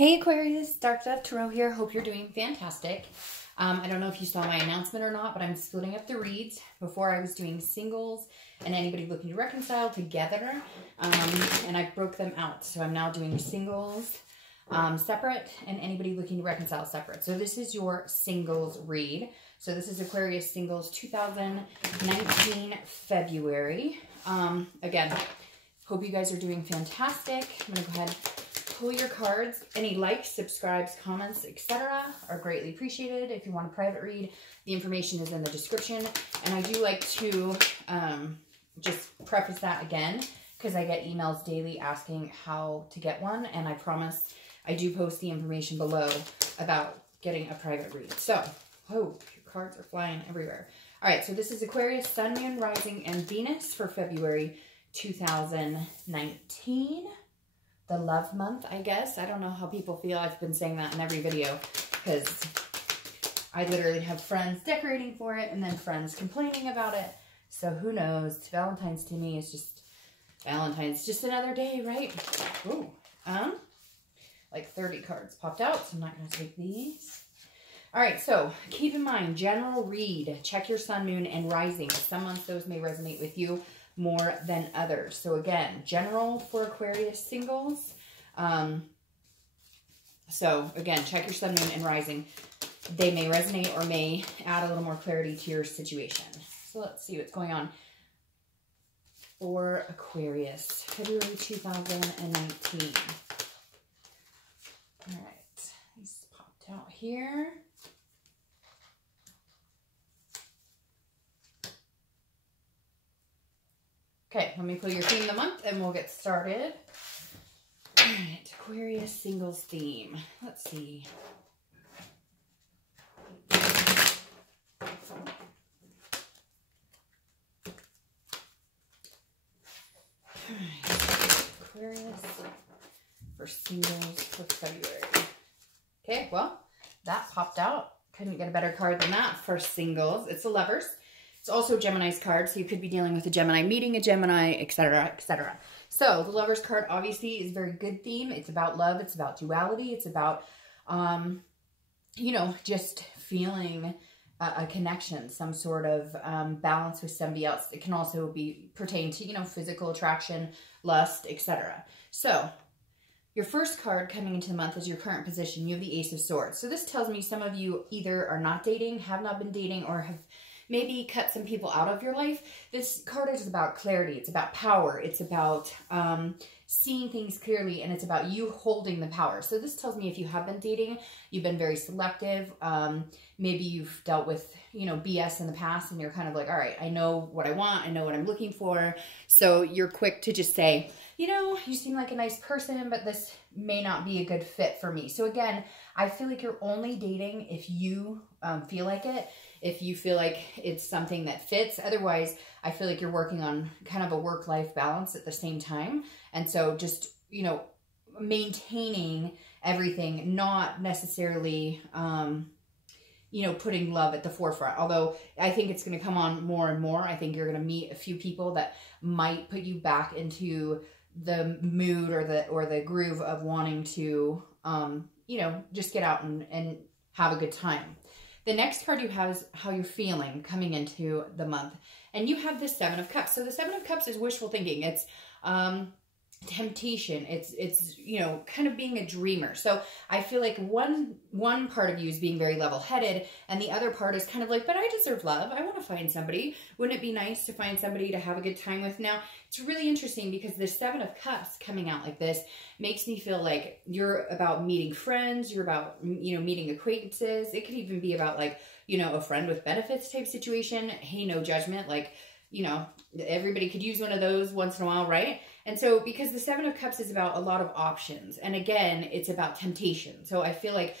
Hey Aquarius, Dark Dove Tarot here. Hope you're doing fantastic. I don't know if you saw my announcement or not, but I'm splitting up the reads. Before I was doing singles and anybody looking to reconcile together, and I broke them out. So I'm now doing singles separate and anybody looking to reconcile separate. So this is your singles read. So this is Aquarius Singles 2019 February. Again, hope you guys are doing fantastic. I'm going to go ahead pull your cards. Any likes, subscribes, comments, etc. are greatly appreciated. If you want a private read, the information is in the description. And I do like to just preface that again, because I get emails daily asking how to get one. And I promise I do post the information below about getting a private read. So, oh, your cards are flying everywhere. All right, so this is Aquarius, Sun, Moon, Rising, and Venus for February 2019. The love month, I guess. I don't know how people feel. I've been saying that in every video because I literally have friends decorating for it and then friends complaining about it. So who knows? Valentine's to me is just Valentine's. Just another day, right? Ooh. Like 30 cards popped out, so I'm not going to take these. All right, so keep in mind, general read. Check your sun, moon, and rising. Some months those may resonate with you more than others. So again, general for Aquarius singles. So again, check your sun, moon, and rising. They may resonate or may add a little more clarity to your situation. So let's see what's going on for Aquarius, February 2019. All right, these popped out here. Okay, let me pull your theme of the month and we'll get started. All right, Aquarius singles theme. Let's see. All right, Aquarius for singles for February. Okay, well, that popped out. Couldn't get a better card than that for singles. It's the Lovers. It's also Gemini's card, so you could be dealing with a Gemini, meeting a Gemini, etc., etc. So the Lovers card obviously is a very good theme. It's about love. It's about duality. It's about, you know, just feeling a connection, some sort of balance with somebody else. It can also be pertain to, you know, physical attraction, lust, etc. So your first card coming into the month is your current position. You have the Ace of Swords. So this tells me some of you either are not dating, have not been dating, or have maybe cut some people out of your life. This card is about clarity. It's about power. It's about seeing things clearly, and it's about you holding the power. So this tells me if you have been dating, you've been very selective. Maybe you've dealt with, you know, BS in the past, and you're kind of like, all right, I know what I want. I know what I'm looking for. So you're quick to just say, you know, you seem like a nice person, but this may not be a good fit for me. So again, I feel like you're only dating if you feel like it. If you feel like it's something that fits. Otherwise, I feel like you're working on kind of a work-life balance at the same time. And so just, you know, maintaining everything, not necessarily, you know, putting love at the forefront. Although I think it's going to come on more and more. I think you're going to meet a few people that might put you back into the mood or the groove of wanting to, you know, just get out and have a good time. The next card you have is how you're feeling coming into the month. And you have the Seven of Cups. So the Seven of Cups is wishful thinking. It's temptation. It's you know, kind of being a dreamer. So I feel like one part of you is being very level-headed, and the other part is kind of like, but I deserve love. I want to find somebody. Wouldn't it be nice to find somebody to have a good time with? Now, it's really interesting because the Seven of Cups coming out like this makes me feel like you're about meeting friends. You're about, you know, meeting acquaintances. It could even be about, like, you know, a friend with benefits type situation. Hey, no judgment. Like, you know, everybody could use one of those once in a while, right? And so because the Seven of Cups is about a lot of options, and again, it's about temptation. So I feel like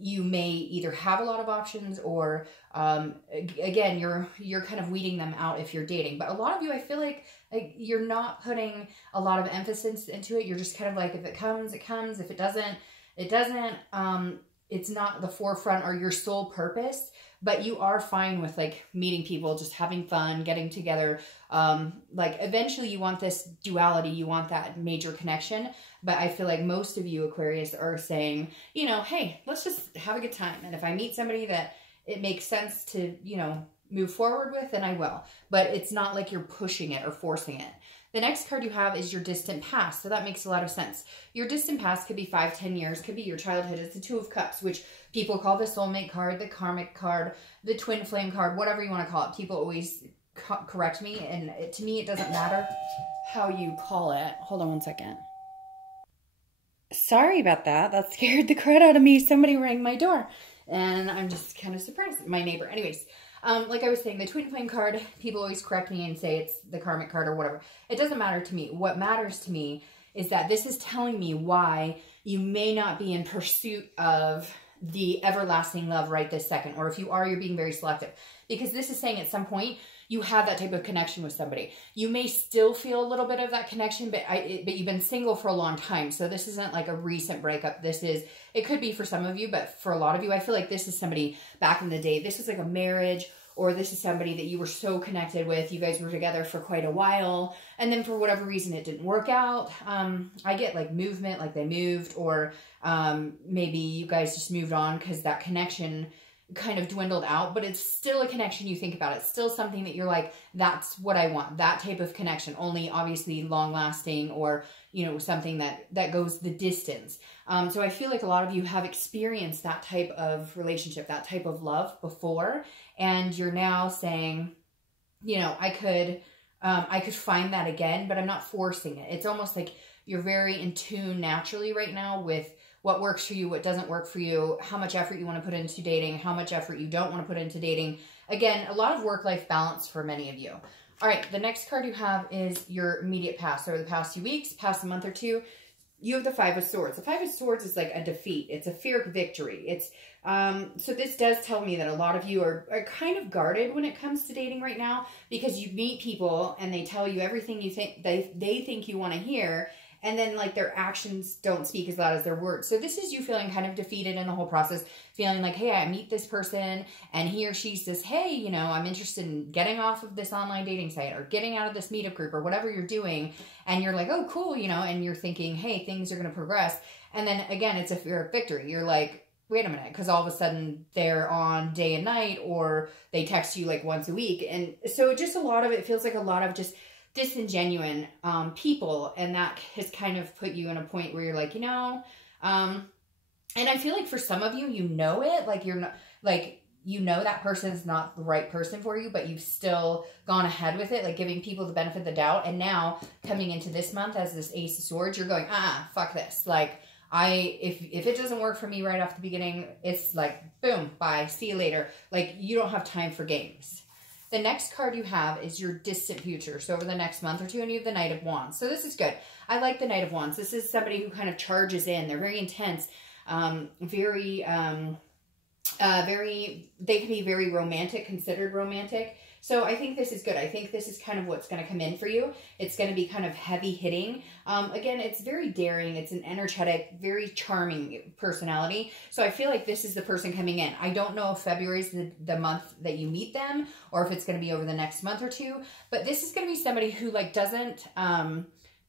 you may either have a lot of options, or again, you're kind of weeding them out if you're dating. But a lot of you, I feel like you're not putting a lot of emphasis into it. You're just kind of like, if it comes, it comes. If it doesn't, it doesn't. it's not the forefront or your sole purpose, but you are fine with like meeting people, just having fun, getting together. Like eventually you want this duality, you want that major connection. But I feel like most of you Aquarius are saying, you know, hey, let's just have a good time. And if I meet somebody that it makes sense to, you know, move forward with, then I will. But it's not like you're pushing it or forcing it. The next card you have is your distant past. So that makes a lot of sense. Your distant past could be 5-10 years, could be your childhood. It's the Two of Cups, which people call the soulmate card, the karmic card, the twin flame card, whatever you want to call it. People always correct me, and to me, it doesn't matter how you call it. Hold on one second. Sorry about that. That scared the crud out of me. Somebody rang my door, and I'm just kind of surprised. My neighbor. Anyways. Like I was saying, the twin flame card, people always correct me and say it's the karmic card or whatever. It doesn't matter to me. What matters to me is that this is telling me why you may not be in pursuit of the everlasting love right this second. Or if you are, you're being very selective. Because this is saying at some point, you have that type of connection with somebody. You may still feel a little bit of that connection, but you've been single for a long time. So this isn't like a recent breakup. It could be for some of you, but for a lot of you, I feel like this is somebody back in the day. This was like a marriage, or this is somebody that you were so connected with. You guys were together for quite a while, and then for whatever reason, it didn't work out. I get like movement, like they moved, or maybe you guys just moved on because that connection kind of dwindled out, but it's still a connection. You think about it, it's still something that you're like, that's what I want, that type of connection, only obviously long lasting, or, you know, something that goes the distance. So I feel like a lot of you have experienced that type of relationship, that type of love before, and you're now saying, you know, I could find that again, but I'm not forcing it. It's almost like you're very in tune naturally right now with what works for you, what doesn't work for you, how much effort you want to put into dating, how much effort you don't want to put into dating. Again, a lot of work-life balance for many of you. All right, the next card you have is your immediate past. Over the past few weeks, past a month or two, you have the Five of Swords. The Five of Swords is like a defeat. It's a fear of victory. It's so this does tell me that a lot of you are kind of guarded when it comes to dating right now, because you meet people and they tell you everything you think they think you want to hear, and then like their actions don't speak as loud as their words. So this is you feeling kind of defeated in the whole process, feeling like, hey, I meet this person and he or she says, hey, you know, I'm interested in getting off of this online dating site or getting out of this meetup group or whatever you're doing. And you're like, oh, cool, you know, and you're thinking, hey, things are going to progress. And then again, it's a fear of victory. You're like, wait a minute, because all of a sudden they're on day and night, or they text you like once a week. And so just a lot of it feels like a lot of just disingenuine people, and that has kind of put you in a point where you're like, you know, and I feel like for some of you, you know it, like you're not, like, you know that person's not the right person for you, but you've still gone ahead with it, like giving people the benefit of the doubt. And now coming into this month as this Ace of Swords, you're going, fuck this. Like, if it doesn't work for me right off the beginning, it's like, boom, bye, see you later. Like, you don't have time for games. The next card you have is your distant future. So over the next month or two, and you have the Knight of Wands. So this is good. I like the Knight of Wands. This is somebody who kind of charges in. They're very intense, they can be very romantic, considered romantic. So I think this is good. I think this is kind of what's going to come in for you. It's going to be kind of heavy hitting. Again, it's very daring. It's an energetic, very charming personality. So I feel like this is the person coming in. I don't know if February is the month that you meet them, or if it's going to be over the next month or two. But this is going to be somebody who like doesn't,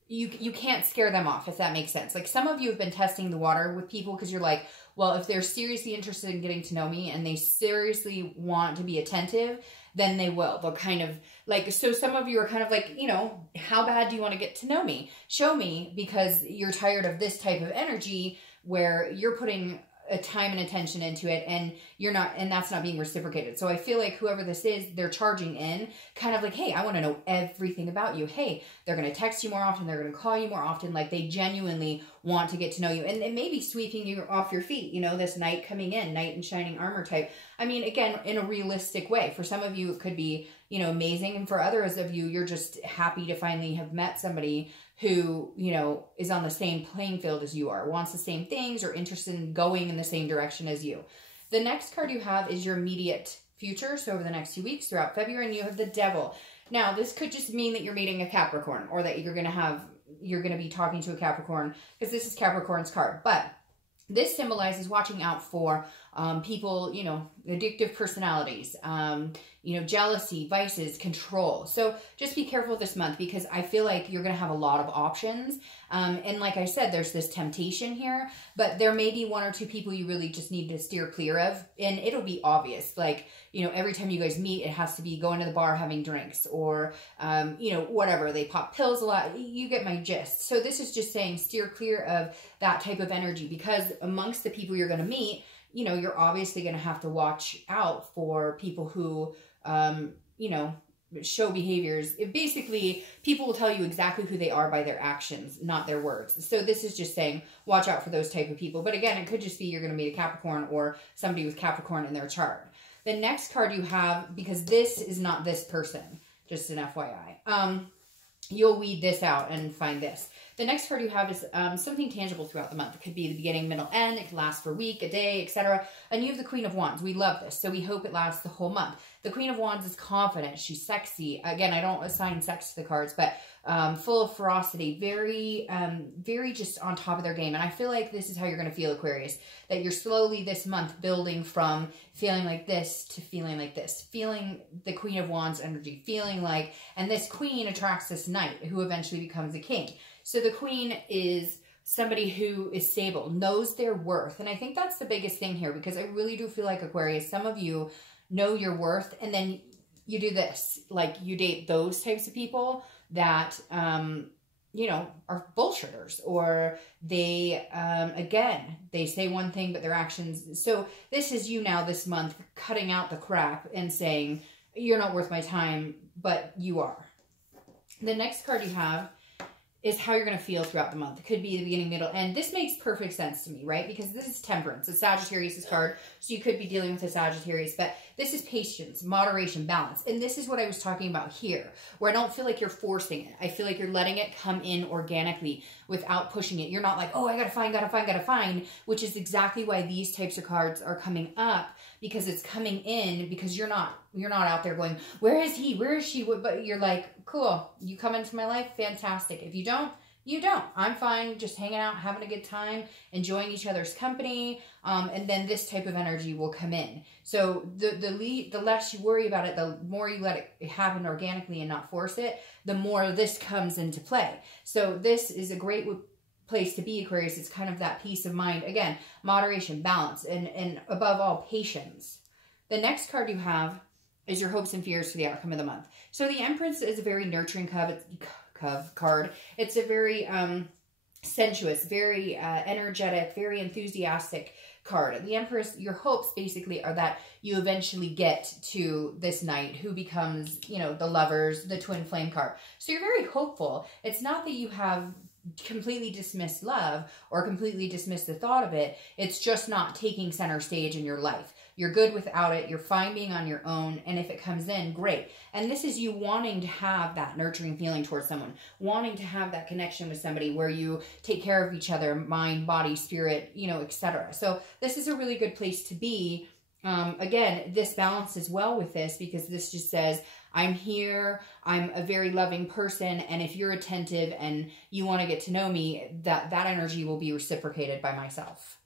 you can't scare them off, if that makes sense. Like some of you have been testing the water with people because you're like, well, if they're seriously interested in getting to know me and they seriously want to be attentive, then they will. They'll kind of like, so some of you are kind of like, you know, how bad do you want to get to know me? Show me, because you're tired of this type of energy where you're putting a time and attention into it, and you're not, and that's not being reciprocated. So I feel like whoever this is, they're charging in kind of like, hey, I want to know everything about you. Hey, they're going to text you more often. They're going to call you more often. Like they genuinely want to get to know you, and maybe sweeping you off your feet, you know, this knight coming in, knight in shining armor type. I mean, again, in a realistic way. For some of you, it could be, you know, amazing. And for others of you, you're just happy to finally have met somebody who, you know, is on the same playing field as you are, wants the same things, or interested in going in the same direction as you. The next card you have is your immediate future. So over the next 2 weeks throughout February, and you have the Devil. Now, this could just mean that you're meeting a Capricorn, or that you're going to be talking to a Capricorn, because this is Capricorn's card. But This symbolizes watching out for people, you know, addictive personalities, you know, jealousy, vices, control. So just be careful this month, because I feel like you're going to have a lot of options. And like I said, there's this temptation here, but there may be one or two people you really just need to steer clear of. And it'll be obvious. Like, you know, every time you guys meet, it has to be going to the bar, having drinks, or, you know, whatever. They pop pills a lot. You get my gist. So this is just saying steer clear of that type of energy, because amongst the people you're going to meet, you know, you're obviously going to have to watch out for people who, you know, show behaviors. Basically, people will tell you exactly who they are by their actions, not their words. So this is just saying, watch out for those type of people. But again, it could just be you're going to meet a Capricorn or somebody with Capricorn in their chart. The next card you have, because this is not this person, just an FYI, you'll weed this out and find this. The next card you have is something tangible throughout the month. It could be the beginning, middle, end. It could last for a week, a day, etc. And you have the Queen of Wands. We love this, so we hope it lasts the whole month. The Queen of Wands is confident. She's sexy. Again, I don't assign sex to the cards, but full of ferocity, very just on top of their game. And I feel like this is how you're going to feel, Aquarius, that you're slowly this month building from feeling like this to feeling like this, feeling the Queen of Wands energy, feeling like, and this queen attracts this knight who eventually becomes a king. So the queen is somebody who is stable, knows their worth. And I think that's the biggest thing here, because I really do feel like, Aquarius, some of you know your worth, and then you do this, like you date those types of people that, you know, are bullshitters, or they, again, they say one thing, but their actions. So this is you now this month cutting out the crap and saying, you're not worth my time, but you are. The next card you have is how you're going to feel throughout the month. It could be the beginning, middle, end. This makes perfect sense to me, right? Because this is Temperance. It's Sagittarius' card, so you could be dealing with a Sagittarius, but this is patience, moderation, balance. And this is what I was talking about here, where I don't feel like you're forcing it. I feel like you're letting it come in organically without pushing it. You're not like, oh, I gotta find, which is exactly why these types of cards are coming up, because it's coming in, because you're not out there going, where is he? Where is she? But you're like, cool, you come into my life, fantastic. If you don't, you don't. I'm fine just hanging out, having a good time, enjoying each other's company, and then this type of energy will come in. So the less you worry about it, the more you let it happen organically and not force it, the more this comes into play. So this is a great place to be, Aquarius. It's kind of that peace of mind. Again, moderation, balance, and above all, patience. The next card you have is your hopes and fears for the outcome of the month. So the Empress is a very nurturing card. It's a very sensuous, very energetic, very enthusiastic card. The Empress, your hopes basically are that you eventually get to this knight who becomes, you know, the lovers, the twin flame card. So you're very hopeful. It's not that you have completely dismissed love or completely dismissed the thought of it. It's just not taking center stage in your life. You're good without it. You're fine being on your own. And if it comes in, great. And this is you wanting to have that nurturing feeling towards someone, wanting to have that connection with somebody where you take care of each other, mind, body, spirit, you know, etc. So this is a really good place to be. Again, this balances well with this, because this just says, I'm here, I'm a very loving person, and if you're attentive and you want to get to know me, that energy will be reciprocated by myself.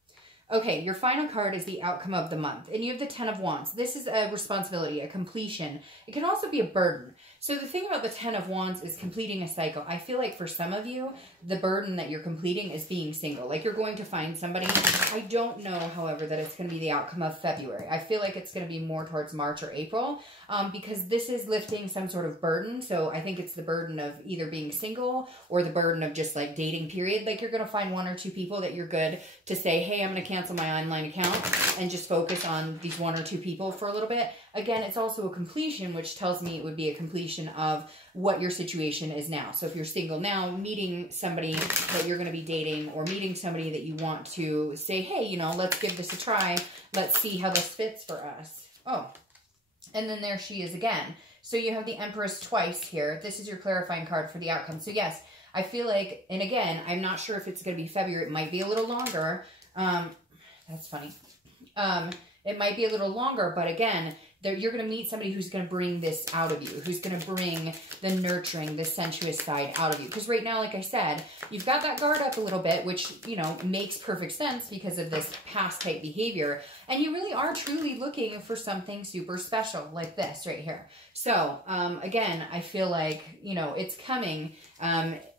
Okay, your final card is the outcome of the month, and you have the Ten of Wands. This is a responsibility, a completion. It can also be a burden. So the thing about the Ten of Wands is completing a cycle. I feel like for some of you, the burden that you're completing is being single. Like you're going to find somebody. I don't know, however, that it's going to be the outcome of February. I feel like it's going to be more towards March or April, because this is lifting some sort of burden. So I think it's the burden of either being single or the burden of just like dating, period. Like you're going to find one or two people that you're good to say, hey, I'm going to cancel my online account and just focus on these one or two people for a little bit. Again, it's also a completion, which tells me it would be a completion of what your situation is now. So if you're single now, meeting somebody that you're going to be dating, or meeting somebody that you want to say, hey, you know, let's give this a try. Let's see how this fits for us. Oh, and then there she is again. So you have the Empress twice here. This is your clarifying card for the outcome. So yes, I feel like, and again, I'm not sure if it's going to be February. It might be a little longer. That's funny. It might be a little longer, but again, you're going to meet somebody who's going to bring this out of you, who's going to bring the nurturing, the sensuous side out of you. Because right now, like I said, you've got that guard up a little bit, which, you know, makes perfect sense because of this past type behavior. And you really are truly looking for something super special like this right here. So, again, I feel like, you know, it's coming.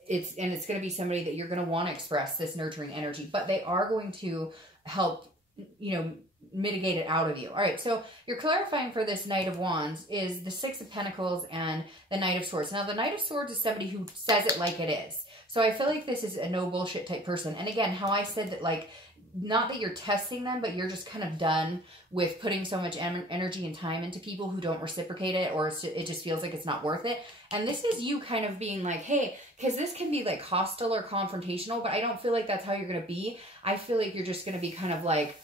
It's going to be somebody that you're going to want to express this nurturing energy, but they are going to help, you know, mitigate it out of you. All right, so you're clarifying for this Knight of Wands is the Six of Pentacles and the Knight of Swords. Now, the Knight of Swords is somebody who says it like it is. So I feel like this is a no bullshit type person. And again, how I said that, like, not that you're testing them, but you're just kind of done with putting so much energy and time into people who don't reciprocate it, or it just feels like it's not worth it. And this is you kind of being like, hey, because this can be like hostile or confrontational, but I don't feel like that's how you're going to be. I feel like you're just going to be kind of like,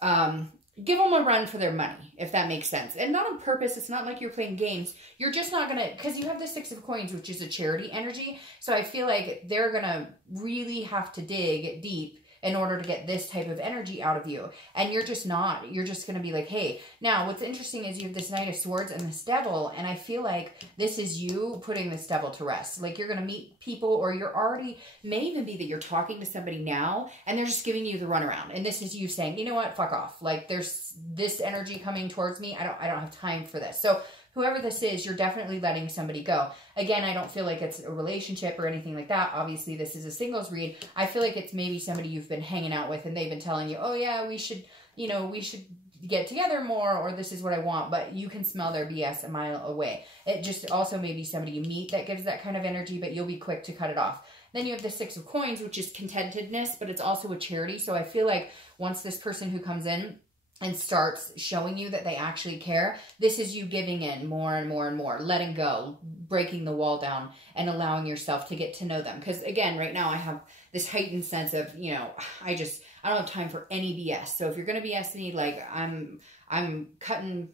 give them a run for their money, if that makes sense. And not on purpose. It's not like you're playing games. You're just not going to, because you have the Six of Coins, which is a charity energy. So I feel like they're going to really have to dig deep in order to get this type of energy out of you. And you're just not. You're just going to be like, hey. Now, what's interesting is you have this Knight of Swords and this Devil, and I feel like this is you putting this Devil to rest. Like, you're going to meet people, or you're already, may even be that you're talking to somebody now, and they're just giving you the runaround. And this is you saying, you know what, fuck off. Like, there's this energy coming towards me. I don't have time for this. So whoever this is, you're definitely letting somebody go. Again, I don't feel like it's a relationship or anything like that. Obviously, this is a singles read. I feel like it's maybe somebody you've been hanging out with and they've been telling you, oh yeah, we should, you know, we should get together more, or this is what I want, but you can smell their BS a mile away. It just also may be somebody you meet that gives that kind of energy, but you'll be quick to cut it off. Then you have the Six of Coins, which is contentedness, but it's also a charity. So I feel like once this person who comes in and starts showing you that they actually care, this is you giving in more and more and more, letting go, breaking the wall down, and allowing yourself to get to know them. Because again, right now I have this heightened sense of, you know, I don't have time for any BS. So if you're going to BS me, like, I'm cutting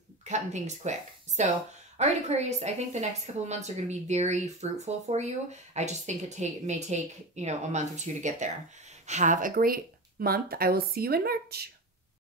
things quick. So, all right, Aquarius, I think the next couple of months are going to be very fruitful for you. I just think it may take, you know, a month or two to get there. Have a great month. I will see you in March.